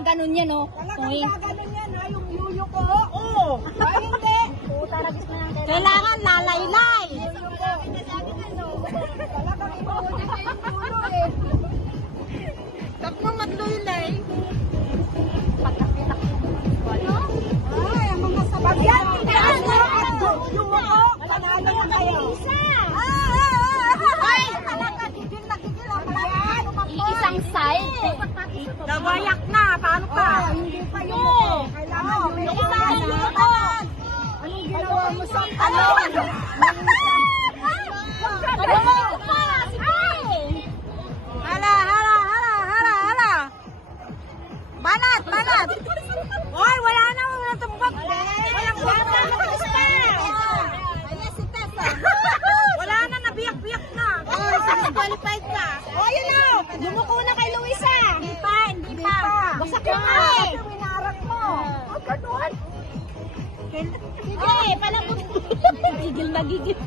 gaganon yan, oh. Talagang gaganon yan, ha? Yung yuyo ko. Oo. Ay, hindi. Kailangan lalaylay. Yuyo ko. Talagang inuulit na yung ulo, eh. Takmo magluylay. Ay, ang mga sabag yan. Yuyo ko. Panalo na kayo. Ay! Talaga, gigil na gigil. Ang Isang side. Nabayak na. Paano pa? Hindi pa yun. Kailangan yung isa. Anong ginawa mo sa Ano? Hala. Banat. Hoy, wala na. Wala tumbak. Walang bata. Ayan si Tessa. Wala na, nabiyak-biyak na. Oh, qualified ka. Oh, yun na. Lumuko na kay Luisa. Hindi pa. Bagsak Kaya ka eh. ito, winarak mo. Oh, ganun. Sige, palabot. Gigil na gigil.